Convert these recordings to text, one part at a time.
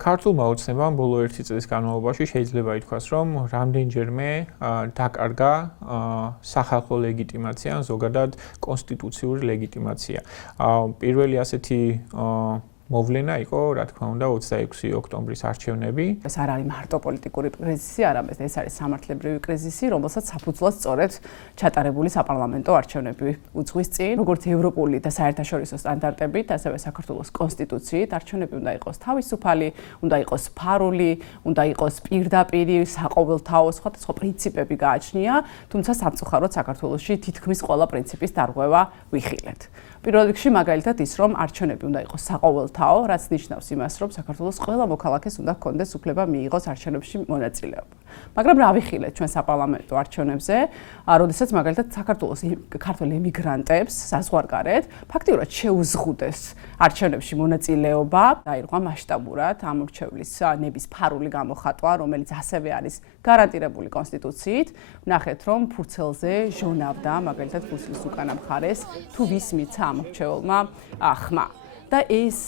ქართულმა ოცნებამ ბოლო 1 წლის განმავლობაში შეიძლება ითქვას, რომ რამდენჯერმე დაკარგა სახალხო ლეგიტიმაცია, ზოგადად კონსტიტუციური ლეგიტიმაცია. პირველი ასეთი მოვლენა იყო, რა თქმა უნდა, 26 ოქტომბრის არჩევნები. ეს არ არის მარტო პოლიტიკური კრიზისი, არამედ ეს არის სამართლებრივი კრიზისი, რომელსაც საფუძვლად სწორედ ჩატარებული საპარლამენტო არჩევნები უძღვის წინ, როგორც ევროპული და საერთაშორისო სტანდარტებით, ასევე საქართველოს კონსტიტუციით, არჩევნები უნდა იყოს თავისუფალი, უნდა იყოს ფარული, უნდა იყოს პირდაპირი, საყოველთაო, სხვადასხვა პრინციპები გააჩნია, თუმცა სამწუხაროდ საქართველოში თითქმის ყველა პრინციპის დარღვევა ვიხილეთ. პირველ რიგში მაგალითად ის, რომ არჩევნები უნდა იყოს საყოველთაო, რაც ნიშნავს იმას, რომ საქართველოს ყველა მოქალაქეს უნდა ჰქონდეს უფლება მიიღოს არჩევნებში მონაწილეობა. მაგრამ რა ვიხილეთ ჩვენ საპარლამენტო არჩევნებზე, როდესაც მაგალითად საქართველოს ქართველ ემიგრანტებს საზღვარგარეთ ფაქტიურად შეუზღუდეს არჩევნებში მონაწილეობა, დაირღვა მასშტაბურად ამორჩევლის ნების ფარული გამოხატვა, რომელიც ასევე არის გარანტირებული კონსტიტუციით. ვნახეთ, რომ ფურცელზე ჟონავდა მაგალითად ფურცლის უკანა მხარეს თუ ვის მიცა ამორჩეულმა ხმა. და ეს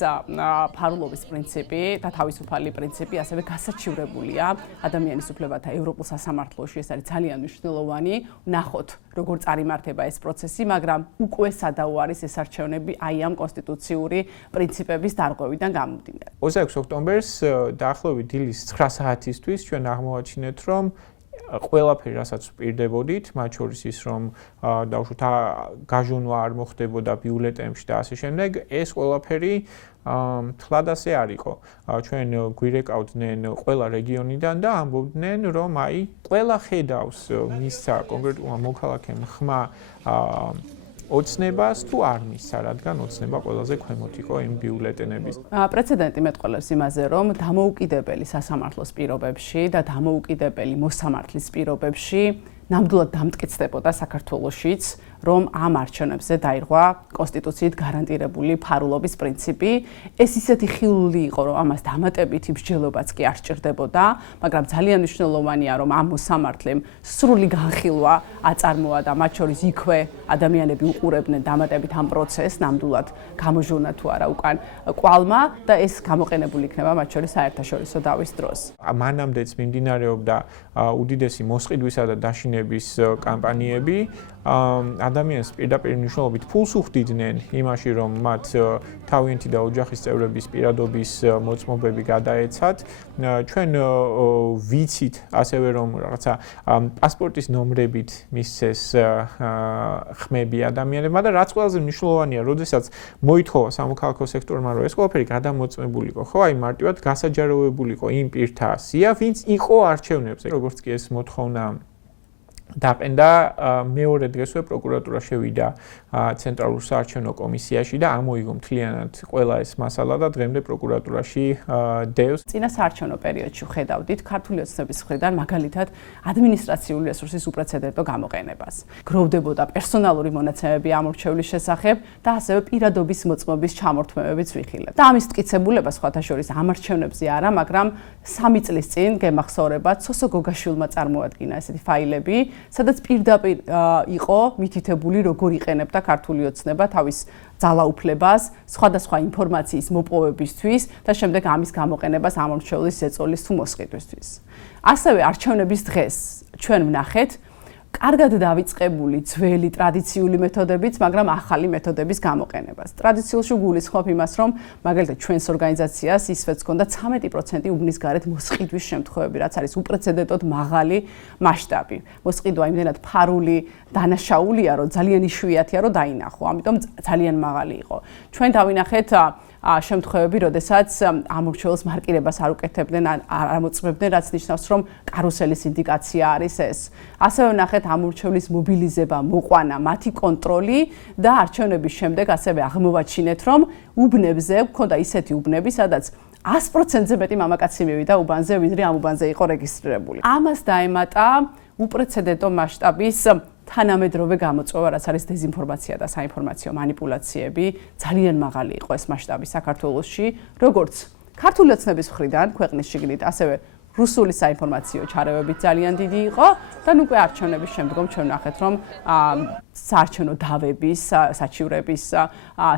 ფარულობის პრინციპი და თავისუფალი პრინციპი ასევე გასაჩივრებულია ადამიანის უფლებათა ევროპულ სასამართლოში. ეს არის ძალიან მნიშვნელოვანი. ვნახოთ, როგორ წარიმართება ეს პროცესი, მაგრამ უკვე სადაო არის ეს არჩევნები აი ამ კონსტიტუციური პრინციპების დარღვევიდან გამომდინარე. 26 ოქტომბერს დაახლოებით დილის 9 საათისთვის ჩვენ აღმოვაჩინეთ, რომ ყველაფერი, რასაც ვპირდებოდით, მათ შორის ის, რომ დავუშვათ გაჟონვა არ მოხდებოდა ბიულეტენებში და ასე შემდეგ, ეს ყველაფერი თლად ასე არ იყო. ჩვენ გვირეკავდნენ ყველა რეგიონიდან და ამბობდნენ, რომ აი, ყველა ხედავს მისცა კონკრეტულმა მოქალაქემ ხმა ოცნებას თუ არ მისცა, რადგან ოცნება ყველაზე ქვემოთ იყო იმ ბიულეტენების. პრეცედენტი მეტყველებს იმაზე, რომ დამოუკიდებელი სასამართლოს პირობებში და დამოუკიდებელი მოსამართლის პირობებში ნამდვილად დამტკიცდებოდა საქართველოშიც, რომ ამ არჩევნებზე დაირღვა კონსტიტუციით გარანტირებული ფარულობის პრინციპი. ეს ისეთი ხილული იყო, რომ ამას დამატებითი მსჯელობაც კი არ სჭირდებოდა, მაგრამ ძალიან მნიშვნელოვანია, რომ ამ მოსამართლემ სრული განხილვა აწარმოა და მათ შორის იქვე ადამიანები უყურებდნენ დამატებით ამ პროცესს, ნამდვილად გამოჟონა თუ არა უკან კვალმა და ეს გამოყენებული იქნება მათ შორის საერთაშორისო დავის დროს. მანამდეც მიმდინარეობდა უდიდესი მოსყიდვისა და დაშინების კამპანიები. ადამიანს პირდაპირ მნიშვნელობით ფულს უხდიდნენ იმაში, რომ მათ თავიანთი და ოჯახის წევრების პირადობის მოწმობები გადაეცათ. ჩვენ ვიცით ასევე, რომ რაღაცა პასპორტის ნომრებით მისცეს ხმები ადამიანებმა და რაც ყველაზე მნიშვნელოვანია, როდესაც მოითხოვა სამოქალაქო სექტორმა, რომ ეს ყველაფერი გადამოწმებულიყო, ხო, აი მარტივად გასაჯაროებულიყო იმ პირთა სია, ვინც იყო არჩევნებზე, როგორც კი ეს მოთხოვნა დაყენდა, მეორე დღესვე პროკურატურა შევიდა ცენტრალურ საარჩევნო კომისიაში და ამოიღო მთლიანად ყველა ეს მასალა და დღემდე პროკურატურაში დევს. წინა საარჩევნო პერიოდში ხედავდით ქართული ოცნების მხრიდან მაგალითად ადმინისტრაციული რესურსის უპრეცედენტო გამოყენებას. გროვდებოდა პერსონალური მონაცემები ამორჩევლის შესახებ და ასევე პირადობის მოწმობის ჩამორთმევებიც ვიხილეთ. და ამის მტკიცებულება სხვათა შორის ამ არჩევნებზე არა, მაგრამ 3 წლის წინ გემახსოვრებათ სოსო გოგაშვილმა წარმოადგინა ესეთი ფაილები, სადაც პირდაპირ იყო მითითებული, როგორ იყენებდა ქართული ოცნება თავის ძალაუფლებას სხვადასხვა ინფორმაციის მოპოვებისთვის და შემდეგ ამის გამოყენებას ამორჩევლის ზეწოლის თუ მოსყიდვისთვის. ასევე არჩევნების დღეს ჩვენ ვნახეთ კარგად დავიწყებული ძველი ტრადიციული მეთოდებიც, მაგრამ ახალი მეთოდების გამოყენებას. ტრადიციულში გულისხმობ იმას, რომ მაგალითად ჩვენს ორგანიზაციას ისვეც ჰქონდა 13% უბნის გარეთ მოსყიდვის შემთხვევები, რაც არის უპრეცედენტოდ მაღალი მასშტაბი. მოსყიდვა იმდენად ფარული, დანაშაულია, რომ ძალიან იშვიათია, რომ დაინახო, ამიტომ ძალიან მაღალი იყო. ჩვენ დავინახეთ შემთხვევები, როდესაც ამორჩეულს მარკირებას არ უკეთებდნენ, არ ამოწმებდნენ, რაც ნიშნავს, რომ კარუსელის ინდიკაცია არის ეს. ასევე ვნახეთ ამორჩევლის მობილიზება, მოყვანა, მათი კონტროლი და არჩევნების შემდეგ ასევე აღმოვაჩინეთ, რომ უბნებზე გქონდა ისეთი უბნები, სადაც 100%-ზე მეტი მამაკაცი მივიდა უბანზე, ვიდრე ამ უბანზე იყო რეგისტრირებული. ამას დაემატა უპრეცედენტო მასშტაბის თანამედროვე გამოწვევა, რაც არის დეზინფორმაცია და საინფორმაციო მანიპულაციები, ძალიან მაღალი იყო ეს მასშტაბი საქართველოში, როგორც ქართული ოცნების მხრიდან, ქვეყნის შიგნით, ასევე რუსული საინფორმაციო ჩარევებით ძალიან დიდი იყო და ნუ უკვე არჩევნების შემდგომ ჩვენ ვნახეთ რომ საარჩევნო დავების, საჩივრების,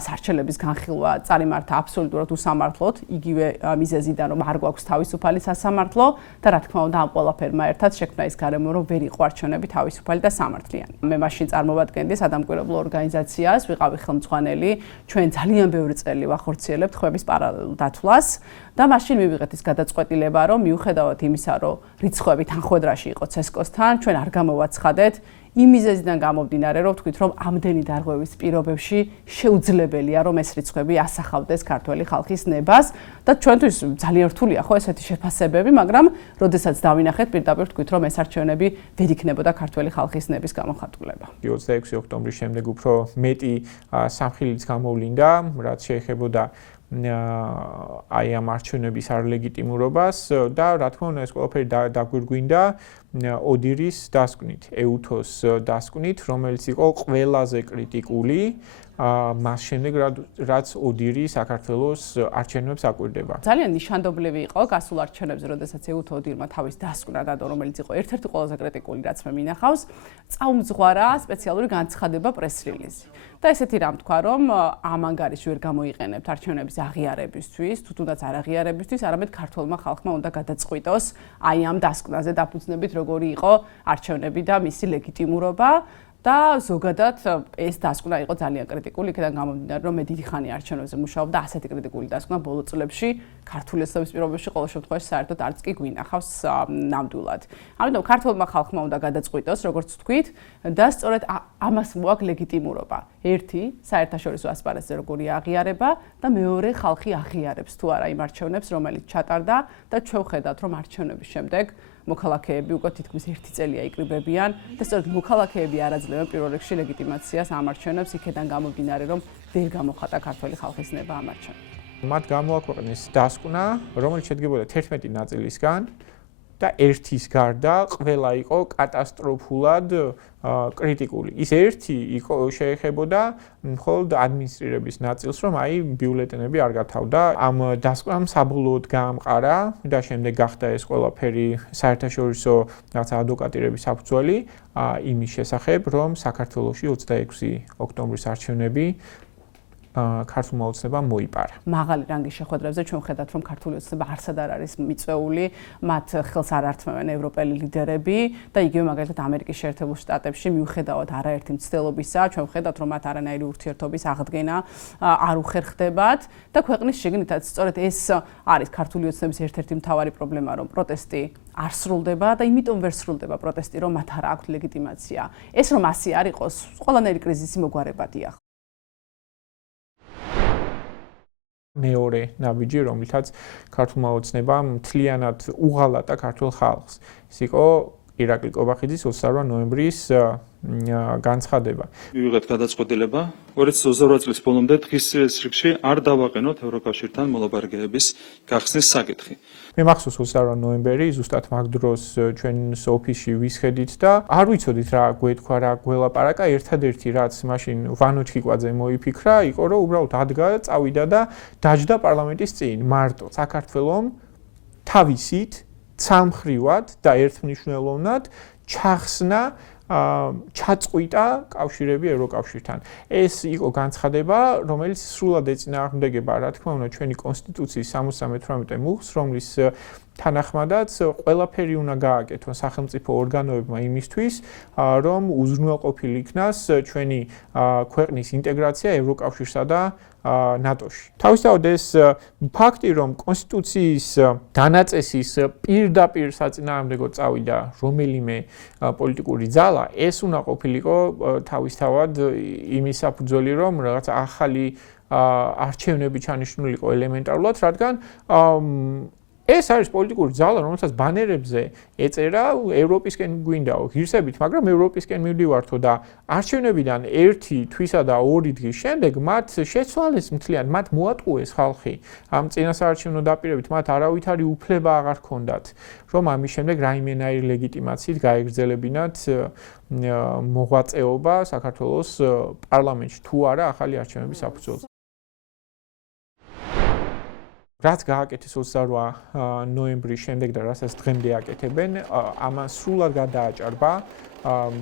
სარჩელების განხილვა წარიმართა აბსოლუტურად უსამართლოდ, იგივე მიზეზიდან რომ არ გვაქვს თავისუფალი სასამართლო და რა თქმა უნდა ამ ყველაფერმა ერთად შექმნა ის გარემო რომ ვერ იყო არჩევნები თავისუფალი და სამართლიანი. მე მაშინ წარმოვადგენდი სადამკვირვებლო ორგანიზაციას, ვიყავი ხელმძღვანელი, ჩვენ ძალიან ბევრი წელი ვახორციელებთ ხმების პარალელურ დათვლას და მაშინ მივიღეთ ის გადაწყვეტილება, რომ მიუხედავად იმისა, რომ რიცხვები თანხმედრაში იყო CESCO-სთან, ჩვენ არ გამოვაცხადეთ იმ მიზეზიდან გამომდინარე, რომ ვთქვით, რომ ამდენი დარღვევის პირობებში შეუძლებელია, რომ ეს რიცხვები ასახავდეს ქართველი ხალხის ნებას და ჩვენთვის ძალიან რთულია ხო ესეთი შეფასებები, მაგრამ როდესაც დავინახეთ პირდაპირ ვთქვით, რომ ეს არჩევნები ვერ იქნებოდა ქართველი ხალხის ნების გამოხატულება. 26 ოქტომბრის შემდეგ უფრო მეტი სამხილიც გამოვლინდა, რაც შეეხებოდა აი ამ არჩევნების არლეგიტიმურობას და რა თქმა უნდა ეს ყველაფერი დაგვირგვინდა ოდირის დასკვნით, ეუთოს დასკვნით, რომელიც იყო ყველაზე კრიტიკული მას შემდეგ რაც ოდირი საქართველოს არჩევნებს აკვირდება. ძალიან ნიშანდობლივი იყო გასულ არჩევნებზე, როდესაც ეუთო ოდირმა თავის დასკვნა დადო, რომელიც იყო ერთ-ერთი ყველაზე კრიტიკული, რაც მე მინახავს, წაუმძღვარა სპეციალური განცხადება პრეს-რილიზი. და ესეთი რამ თქვა, რომ ამ ანგარიშს ვერ გამოიყენებთ არჩევნების აღიარებისთვის, თუ თუნდაც არ აღიარებისთვის, არამედ ქართველმა ხალხმა უნდა გადაწყვიტოს აი ამ დასკვნაზე დაფუძნებით, როგორი იყო არჩევნები და მისი ლეგიტიმურობა. და ზოგადად ეს დასკვნა იყო ძალიან კრიტიკული, იქიდან გამომდინარე, რომ მე დიდი ხანი არჩევნებზე მუშაობ და ასეთი კრიტიკული დასკვნა ბოლო წლებში ქართული ოცნების პირობებში ყოველ შემთხვევაში საერთოდ არც კი გვინახავს ნამდვილად. ამიტომ ქართველმა ხალხმა უნდა გადაწყვიტოს, როგორც ვთქვით, და სწორედ ამას მოაქვს ლეგიტიმურობა. ერთი, საერთაშორისო ასპარეზზე როგორი აღიარება და მეორე, ხალხი აღიარებს თუ არა იმ არჩევნებს, რომელიც ჩატარდა და ჩვენ ვხედავთ, რომ არჩევნების შემდეგ მოქალაქეები უკვე თითქმის 1 წელია იკრიბებიან და სწორედ მოქალაქეები არ აძლევენ პირველ რიგში ლეგიტიმაციას ამ არჩევნებს, იქიდან გამომდინარე, რომ ვერ გამოხატა ქართველი ხალხის ნება ამ არჩევნებს. მათ გამოაქვეყნეს დასკვნა, რომელიც შედგებოდა 11 ნაწილისგან და ერთის გარდა ყველა იყო კატასტროფულად კრიტიკული. ის ერთი იყო შეეხებოდა მხოლოდ ადმინისტრირების ნაწილს, რომ აი ბიულეტენები არ გათავდა. ამ დასკვნამ საბოლოოდ გაამყარა და შემდეგ გახდა ეს ყველაფერი საერთაშორისო ადვოკატირების საფუძველი იმის შესახებ, რომ საქართველოში 26 ოქტომბრის არჩევნები ქართულმა ოცნებამ მოიპარა. მაღალი რანგის შეხვედრებზე ჩვენ ვხედავთ, რომ ქართული ოცნება არსად არ არის მიწვეული, მათ ხელს არ ართმევენ ევროპელი ლიდერები და იგივე მაგალითად ამერიკის შეერთებულ შტატებში მიუხედავად არაერთი მცდელობისა, ჩვენ ვხედავთ, რომ მათ არანაირი ურთიერთობის აღდგენა არ უხერხდებათ და ქვეყნის შიგნითაც სწორედ ეს არის ქართული ოცნების ერთ-ერთი მთავარი პრობლემა, რომ პროტესტი არ სრულდება და იმიტომ ვერ სრულდება პროტესტი, რომ მათ არ აქვთ ლეგიტიმაცია. ეს რომ ასე არ იყოს, ყველანაირი კრიზისი მოგვარებადია. მეორე ნაბიჯი, რომლითაც ქართულმა ოცნებამ მთლიანად უღალატა ქართულ ხალხს. ეს იყო ირაკლი კობახიძის 28 ნოემბრის განცხადება. მივიღეთ გადაწყვეტილება 2028 წლის ბოლომდე დღის რიგში არ დავაყენოთ ევროკავშირთან მოლაპარაკებების გახსნის საკითხი. მე მახსოვს 28 ნოემბერი, ზუსტად მაგ დროს ჩვენ ოფისში ვისხედით და არ ვიცოდით რა გვეთქვა, რა გველაპარაკა, ერთადერთი რაც მაშინ ვანო ჩიკვაძე მოიფიქრა, იყო რომ უბრალოდ ადგა, წავიდა და დაჯდა პარლამენტის წინ მარტო საქართველოს თავისით ცალმხრივად და ერთმნიშვნელოვნად ჩახსნა ჩაწყვიტა კავშირები ევროკავშირთან. ეს იყო განცხადება, რომელიც სრულად ეწინააღმდეგება, რა თქმა უნდა, ჩვენი კონსტიტუციის 78 მუხლს, რომლის თანახმადაც ყველაფერი უნდა გააკეთონ სახელმწიფო ორგანოებმა იმისთვის, რომ უზრუნველყოფილი იქნას ჩვენი ქვეყნის ინტეგრაცია ევროკავშირსა და ნატოში. თავისთავად ეს ფაქტი, რომ კონსტიტუციის დანაწესის პირდაპირ საწინააღმდეგო წავიდა რომელიმე პოლიტიკური ძალა, ეს უნდა ყოფილიყო თავისთავად იმის საფუძველი, რომ რაღაც ახალი არჩევნები ჩანიშნულიყო ელემენტარულად, რადგან ეს არის პოლიტიკური ძალა, რომელსაც ბანერებზე ეწერა ევროპისკენ გვინდაო ღირსებით, მაგრამ ევროპისკენ მივდივართო და არჩევნებიდან 1 თვისა და 2 დღის შემდეგ მათ შეცვალეს მთლიანად, მათ მოატყუეს ხალხი. ამ წინასაარჩევნო დაპირებით მათ არავითარი უფლება აღარ ჰქონდათ, რომ ამის შემდეგ რაიმენაირი ლეგიტიმაციით გაეგრძელებინათ მოღვაწეობა საქართველოს პარლამენტში თუ არა ახალი არჩევნების საფუძველზე. რაც გააკეთეს 28 ნოემბრის შემდეგ და რასაც დღემდე აკეთებენ, ამან სრულად გადააჭარბა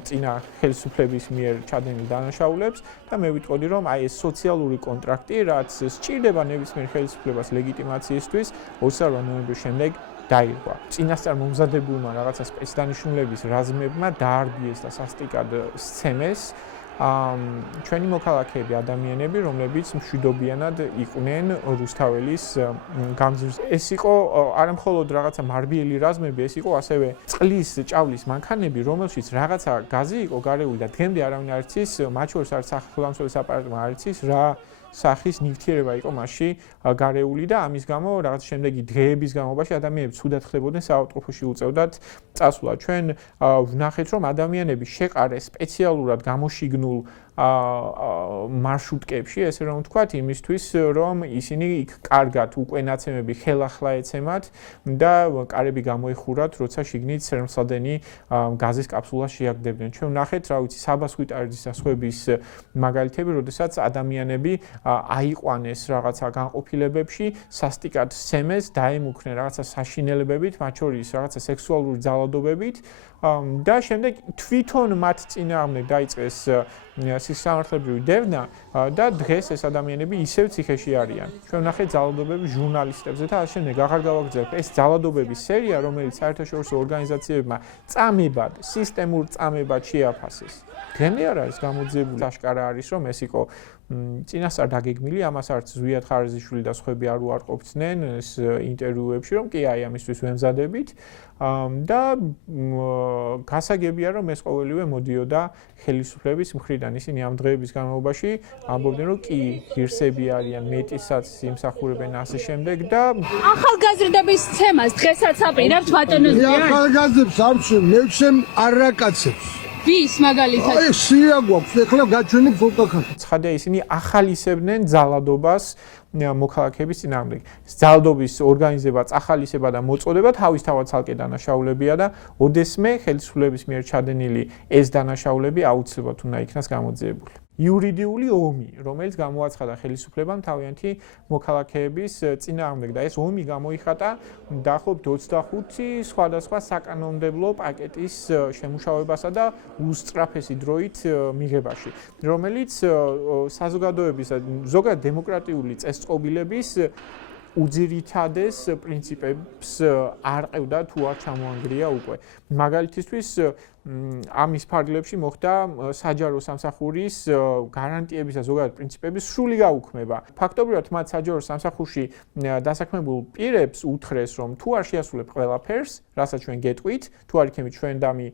წინა ხელისუფლების მიერ ჩადენილ დანაშაულებს და მე ვიტყოდი, რომ აი ეს სოციალური კონტრაქტი, რაც სჭირდება ნებისმიერ ხელისუფლებას ლეგიტიმაციისთვის, 28 ნოემბრის შემდეგ დაირღვა. წინასწარ მომზადებულმა რაღაცა სპეცდანიშნულების რაზმებმა დაარბიეს და სასტიკად სცემეს ჩვენი მოქალაქეები, ადამიანები, რომლებიც მშვიდობიანად იყვნენ რუსთაველის გამზირს. ეს იყო არა მხოლოდ რაღაცა მარბიელი რაზმები, ეს იყო ასევე წყლის ჭავლის მანქანები, რომელშიც რაღაცა გაზი იყო გარეული და დღემდე არავინ არ იცის, მათ შორის არც სახელმწიფოს აპარატმა არ იცის რა სახის ნივთიერება იყო მასში გარეული და ამის გამო რაღაც შემდეგი დღეების განმავლობაში ადამიანები ცუდად ხდებოდნენ, საავადმყოფოში უწევდათ წასვლა. ჩვენ ვნახეთ, რომ ადამიანები შეყარეს სპეციალურად გამოშიგნულ მარშრუტკებში, ესე რომ ვთქვათ, იმისთვის, რომ ისინი იქ კარგად უკვე ნაცემები ხელახლა ეცემათ და კარები გამოეხურათ, როცა შიგნით სერმსადენი გაზის კაფსულას შეაგდებდნენ. ჩვენ ვნახეთ, რა ვიცი, საბას ხვიტარიძის და სხვების მაგალითები, როდესაც ადამიანები აიყვანეს რაღაცა განყოფილებებში, სასტიკად სცემეს, დაემუქრნენ რაღაცა საშინელებებით, მათ შორის რაღაცა სექსუალური ძალადობებით და შემდეგ თვითონ მათ წინააღმდეგ დაიწყეს სისამართლებრივი დევნა და დღეს ეს ადამიანები ისევ ციხეში არიან. ჩვენ ვნახეთ ძალადობები ჟურნალისტებზე და ასე შემდეგ. აღარ გავაგრძელებთ. ეს ძალადობების სერია, რომელიც საერთაშორისო ორგანიზაციებმა წამებად, სისტემურ წამებად შეაფასეს. დღემდე არ არის გამოძიებული. აშკარა არის, რომ ეს იყო წინასწარ დაგეგმილი, ამას არც ზვიად ხარაზიშვილი და სხვები არ უარყოფდნენ ეს ინტერვიუებში, რომ კი აი ამისთვის ვემზადებით და გასაგებია, რომ ეს ყოველივე მოდიოდა ხელისუფლების მხრიდან. ისინი ამ დღეების განმავლობაში ამბობდნენ, რომ კი ღირსები არიან, მეტისაც იმსახურებენ ასე შემდეგ და ახალგაზრდების ცემას დღესაც აპირებთ ბატონო ზვიად? ახალგაზრდებს არ ვცემ, მე ვცემ არაკაცებს. ვის მაგალითად? აი სია გვაქვს, ეხლა გაჩვენებ ფოტოქართ. ცხადია, ისინი ახალისებდნენ ძალადობას მოქალაქეების წინააღმდეგ. ძალადობის ორგანიზება, წახალისება და მოწოდება თავისთავად ცალკე დანაშაულებია და ოდესმე ხელისუფლების მიერ ჩადენილი ეს დანაშაულები აუცილებლად უნდა იქნას გამოძიებული. იურიდიული ომი, რომელიც გამოაცხადა ხელისუფლებამ თავიანთი მოქალაქეების წინააღმდეგ და ეს ომი გამოიხატა დაახლოებით 25 სხვადასხვა საკანონმდებლო პაკეტის შემუშავებასა და უსწრაფესი დროით მიღებაში, რომელიც საზოგადოების ზოგადად დემოკრატიული წესწყობილების უძირითადეს პრინციპებს არყევდა თუ არ ჩამოანგრია უკვე. მაგალითისთვის ამის ფარგლებში მოხდა საჯარო სამსახურის გარანტიების და ზოგადად პრინციპების სრული გაუქმება. ფაქტობრივად მათ საჯარო სამსახურში დასაქმებულ პირებს უთხრეს, რომ თუ არ შეასრულებთ ყველაფერს, რასაც ჩვენ გეტყვით, თუ არ იქნებით ჩვენდამი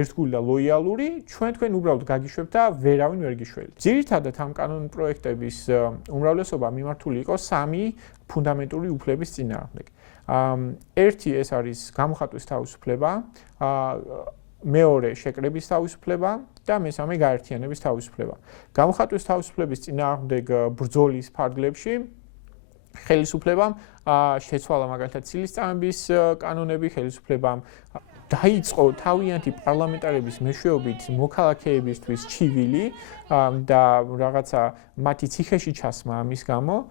ერთგული და ლოიალური, ჩვენ თქვენ უბრალოდ გაგიშვებთ და ვერავინ ვერ გიშველი. ძირითადად ამ კანონპროექტების უმრავლესობა მიმართული იყო სამი ფუნდამენტური უფლების წინააღმდეგ. ერთი ეს არის გამოხატვის თავისუფლება, მეორე შეკრების თავისუფლება და მესამე გაერთიანების თავისუფლება. გამოხატვის თავისუფლების წინააღმდეგ ბრძოლის ფარგლებში ხელისუფლებამ შეცვალა მაგალითად ცილისწამების კანონები, ხელისუფლებამ დაიწყო თავიანთი პარლამენტარების მეშვეობით მოქალაქეებისთვის ჩივილი და რაღაცა მათი ციხეში ჩასმა ამის გამო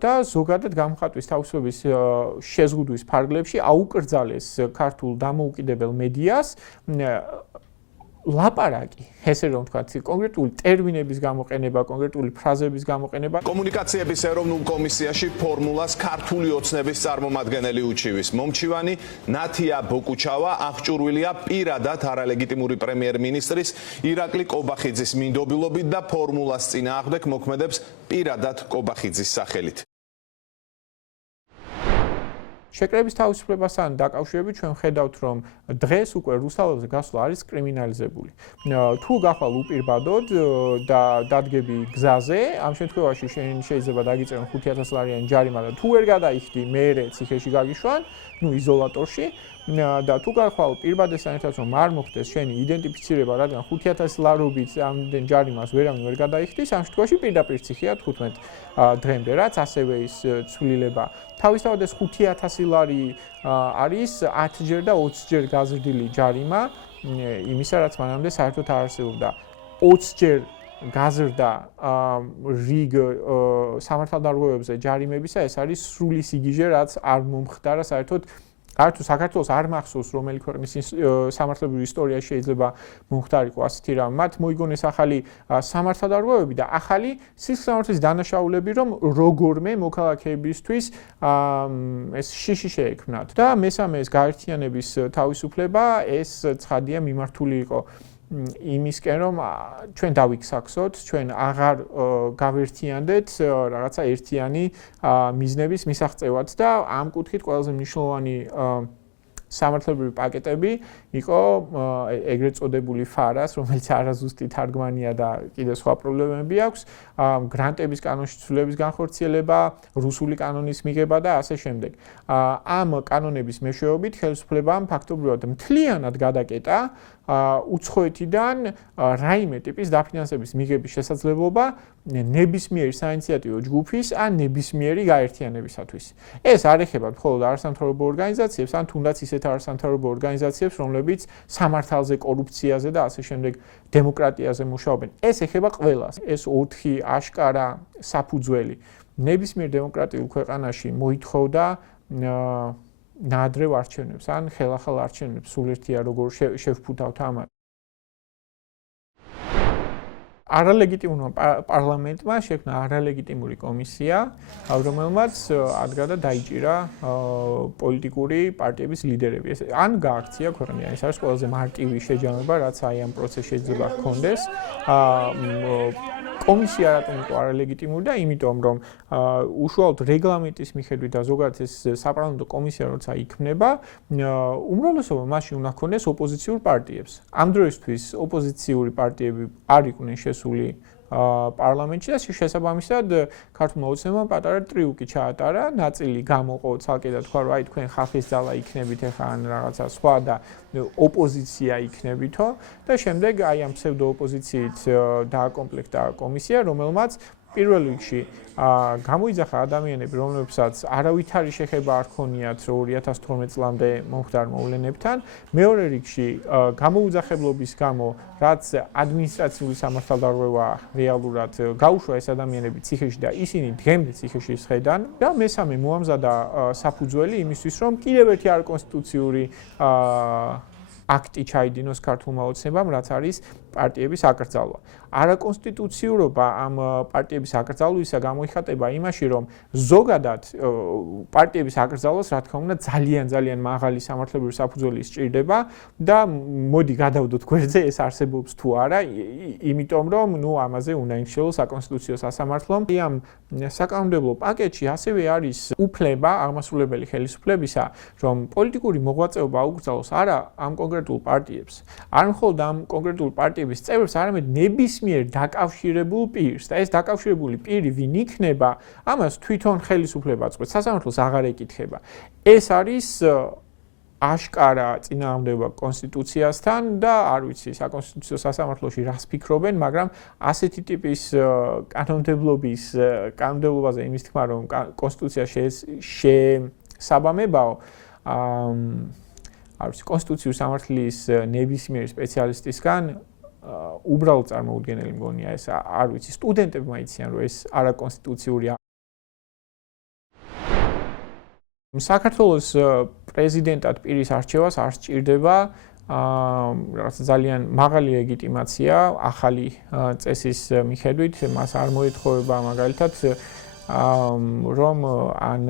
და ზოგადად გამოხატვის თავისუფლების შეზღუდვის ფარგლებში აუკრძალეს ქართულ დამოუკიდებელ მედიას ლაპარაკი, ესე რომ ვთქვათ, კონკრეტული ტერმინების გამოყენება, კონკრეტული ფრაზების გამოყენება. კომუნიკაციების ეროვნულ კომისიაში ფორმულას ქართული ოცნების წარმომადგენელი უჩივის. მომჩივანი ნათია ბოკუჩავა აღჭურვილია პირადად არალეგიტიმური პრემიერ-მინისტრის ირაკლი კობახიძის მინდობილობით და ფორმულას წინააღმდეგ მოქმედებს პირადად კობახიძის სახელით. შეკრების თავისუფლებასთან დაკავშირებით ჩვენ ხედავთ, რომ დღეს უკვე რუსთაველზე გასვლა არის კრიმინალიზებული. თუ გახვალ უპირბადოდ და დადგები გზაზე, ამ შემთხვევაში შეიძლება დაგიწერონ 5000 ლარიანი ჯარიმა და თუ ვერ გადაიხდი, მეერე ციხეში გაგიშვან, იზოლატორში და თუ გახვალ პირბადესთან ერთად რომ არ მოხდეს შენი იდენტიფიცირება, რადგან 5000 ლარობით ამდენ ჯარიმას ვერავინ ვერ გადაიხდის, ამ შემთხვევაში პირდაპირ ციხეა 15 დღემდე, რაც ასევე ის ცვლილება. თავისთავად ეს 5000 ლარი არის 10ჯერ და 20ჯერ გაზრდილი ჯარიმა იმისა, რაც მანამდე საერთოდ არ არსებობდა. 20ჯერ გაზრდა რიგ სამართალდარღვევებზე ჯარიმებისა, ეს არის სრული სიგიჟე, რაც არ მომხდარა საერთოდ არც საქართველოს არ მახსოვს რომელი ქვეყნის სამართლებრივ ისტორიაში შეიძლება მომხდარიყო ასეთი რამ. მათ მოიგონეს ახალი სამართალდარღვევები და ახალი სისხლსამართლის დანაშაულები, რომ როგორმე მოქალაქეებისთვის ეს შიში შეექმნათ. და მესამე ეს გაერთიანების თავისუფლება, ეს ცხადია მიმართული იყო იმისკენ, რომ ჩვენ დავიქსაქსოთ, ჩვენ აღარ გავერთიანდეთ რაღაცა ერთიანი მიზნების მისაღწევად და ამ კუთხით ყველაზე მნიშვნელოვანი სამართლებრივი პაკეტები იყო ეგრეთ წოდებული ფარას, რომელიც არაზუსტი თარგმანია და კიდევ სხვა პრობლემები აქვს, გრანტების კანონში ცვლილების განხორციელება, რუსული კანონის მიღება და ასე შემდეგ. ამ კანონების მეშვეობით ხელისუფლებამ ფაქტობრივად მთლიანად გადაკეტა უცხოეთიდან რაიმე ტიპის დაფინანსების მიღების შესაძლებლობა ნებისმიერი საინიციატივო ჯგუფის ან ნებისმიერი გაერთიანებისათვის. ეს არ ეხება მხოლოდ არასამთავრობო ორგანიზაციებს, ან თუნდაც ისეთ არასამთავრობო ორგანიზაციებს, რომლებიც სამართალზე, კორუფციაზე და ასე შემდეგ დემოკრატიაზე მუშაობენ. ეს ეხება ყველას. ეს 4 აშკარა საფუძველი ნებისმიერ დემოკრატიულ ქვეყანაში მოითხოვდა ნაადრევ არჩევნებს ან ხელახალ არჩევნებს, სულ ერთია როგორ შევფუთავთ ამათ. არალეგიტიმურმა პარლამენტმა შექმნა არალეგიტიმური კომისია, რომელმაც ადგა და დაიჭირა პოლიტიკური პარტიების ლიდერები. ან გააქცია ქვეყნიდან. ეს არის ყველაზე მარტივი შეჯამება, რაც აი ამ პროცესში შეიძლება ჰქონდეს. კომისია რატომ იყო არალეგიტიმური და იმიტომ რომ უშუალოდ რეგლამენტის მიხედვით და ზოგადად ეს საპარლამენტო კომისია როცა იქმნება, უმრავლესობა მასში უნდა ჰქონდეს ოპოზიციურ პარტიებს. ამ დროისთვის ოპოზიციური პარტიები არ იყვნენ შესული პარლამენტში და შესაბამისად ქართულმა ოცნებამ პატარა ტრიუკი ჩაატარა, ნაწილი გამოყო ცალკე და თქვა რომ აი თქვენ ხალხის ძალა იქნებით ახლა ან რაღაცა სხვა და ოპოზიცია იქნებითო და შემდეგ აი ამ ფსევდოოპოზიციით დააკომპლექტა კომისია, რომელმაც პირველ რიგში გამოიძახა ადამიანები, რომლებსაც არავითარი შეხება არ ქონიათ 2012 წლამდე მომხდარ მოვლენებთან, მეორე რიგში გამოუძახებლობის გამო, რაც ადმინისტრაციული სამართალდარღვევა რეალურად გაუშვა ეს ადამიანები ციხეში და ისინი დღემდე ციხეში სხედან და მესამე მოამზადა საფუძველი იმისთვის, რომ კიდევ ერთი არაკონსტიტუციური აქტი ჩაიდინოს ქართულმა ოცნებამ, რაც არის პარტიების აკრძალვა. არაკონსტიტუციურობა ამ პარტიების აკრძალვისა გამოიხატება იმაში, რომ ზოგადად პარტიების აკრძალვას, რა თქმა უნდა, ძალიან მაღალი სამართლებრივი საფუძველი სჭირდება და მოდი გადავდოთ გვერდზე, ეს არსებობს თუ არა, იმიტომ რომ ამაზე უნდა იმშელოს საკონსტიტუციო სასამართლომ. ამ საკანონმდებლო პაკეტში ასევე არის უფლება აღმასრულებელი ხელისუფლებისა, რომ პოლიტიკური მოღვაწეობა აუკრძალოს არა ამ კონკრეტულ პარტიებს, არ მხოლოდ ამ კონკრეტულ პარტიების წევრებს, არამედ ნებისმიერ დაკავშირებულ პირს. და ეს დაკავშირებული პირი ვინ იქნება, ამას თვითონ ხელისუფლება წყვეტს, სასამართლოს აღარ ეკითხება. ეს არის აშკარა წინააღმდეგობა კონსტიტუციასთან და არ ვიცი საკონსტიტუციო სასამართლოში რას ფიქრობენ, მაგრამ ასეთი ტიპის კანონმდებლობაზე იმის თქმა, რომ კონსტიტუცია შესაბამებაო, არ ვიცი კონსტიტუციური სამართლის ნებისმიერი სპეციალისტისგან უბრალოდ წარმოუდგენელი მგონია ეს, არ ვიცი, სტუდენტებმა იციან, რომ ეს არაკონსტიტუციურია. საქართველოს პრეზიდენტად პირის არჩევას არ სჭირდება რაღაც ძალიან მაღალი ლეგიტიმაცია ახალი წესის მიხედვით, მას არ მოეთხოვება მაგალითად რომ ან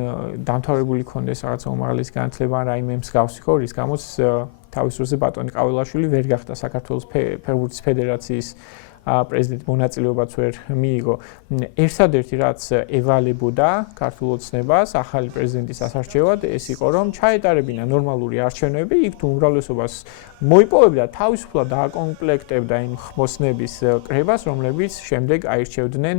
დამთავრებული ქონდეს რაღაცა უმაღლესი განათლება ან რაიმე მსგავსი ხო, რის გამოც თავის დროზე ბატონი ყაველაშვილი ვერ გახდა საქართველოს ფეხბურთის ფედერაციის პრეზიდენტი, მონაწილეობაც ვერ მიიღო. ერთადერთი რაც ევალებოდა ქართულ ოცნებას ახალი პრეზიდენტის ასარჩევად, ეს იყო რომ ჩაეტარებინა ნორმალური არჩევნები, იქ თუ უმრავლესობას მოიპოვებდა, თავისუფლად დააკომპლექტებდა იმ ხმოსნების კრებას, რომლებიც შემდეგ აირჩევდნენ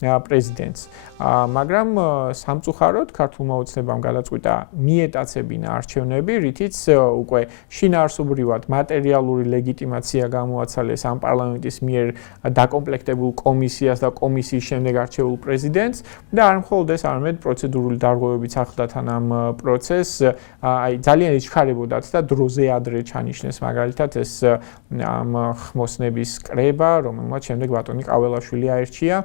პრეზიდენტს. მაგრამ სამწუხაროდ ქართულმა ოცნებამ გადაწყვიტა მიეტაცებინა არჩევნები, რითიც უკვე შინაარსობრივად მატერიალური ლეგიტიმაცია გამოაცალეს ამ პარლამენტის მიერ დაკომპლექტებულ კომისიას და კომისიის შემდეგ არჩეულ პრეზიდენტს და არ მხოლოდ ეს, არამედ პროცედურული დარღვევებიც ახლდა თან ამ პროცესს, აი ძალიან იჩქარებოდათ და დროზე ადრე ჩანიშნეს მაგალითად ეს ამ ხმოსნების კრება, რომელმაც შემდეგ ბატონი ყაველაშვილი აერჩია.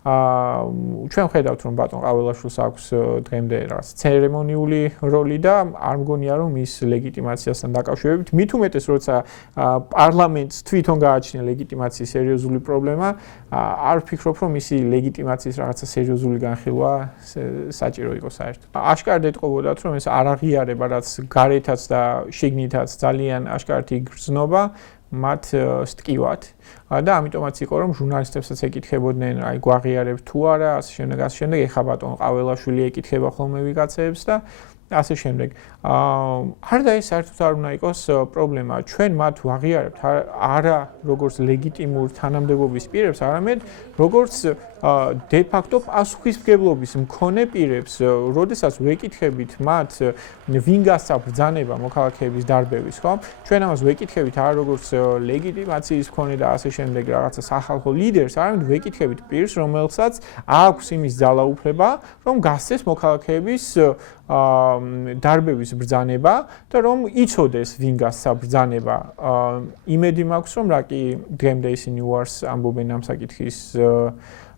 ჩვენ ხედავთ რომ ბატონ ყაველაშვილს აქვს დღემდე რაღაც ცერემონიული როლი და არ მგონია რომ ის ლეგიტიმაციასთან დაკავშირებით მით უმეტეს როცა პარლამენტს თვითონ გააჩნია ლეგიტიმაციის სერიოზული პრობლემა არ ვფიქრობ რომ ისი ლეგიტიმაციის რაღაცა სერიოზული განხილვა საჭირო იყოს საერთოდ. აშკარად ეტყობოდათ რომ ეს არ აღიარება რაც გარეთაც და შიგნითაც ძალიან აშკარად იგრძნობა მათ სტკივად და ამიტომაც იყო რომ ჟურნალისტებსაც ეკითხებოდნენ აი გვაღიარებთ თუ არა ასე შემდეგ ეხა ბატონ ყაველაშვილი ეკითხება ხოლმე ვიღაცებს და ასე შემდეგ. არ და ეს საერთოდ არ უნდა იყოს პრობლემა. ჩვენ მათ ვაღიარებთ არა როგორც ლეგიტიმურ თანამდებობის პირებს, არამედ როგორც de facto პასუხისმგებლობის მქონე პირებს, როდესაც ვეკითხებით მათ ვინ გასცემ ბრძანება მოქალაქეების დარბევის, ხო? ჩვენ ამას ვეკითხებით არა როგორც ლეგიტიმაციის მქონე და ასე შემდეგ რაღაცა სახალხო ლიდერს, არამედ ვეკითხებით პირს, რომელსაც აქვს იმის ძალაუფლება, რომ გასცეს მოქალაქეების დარბევის ბრძანება და რომ იცოდეს ვინ გასცა ბრძანება. იმედი მაქვს რომ რა კი დღემდე ისინი უარს ამბობენ ამ საკითხის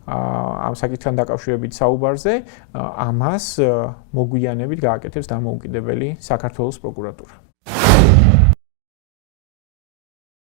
ამ საკითხთან დაკავშირებით საუბარზე, ამას მოგვიანებით გააკეთებს დამოუკიდებელი საქართველოს პროკურატურა.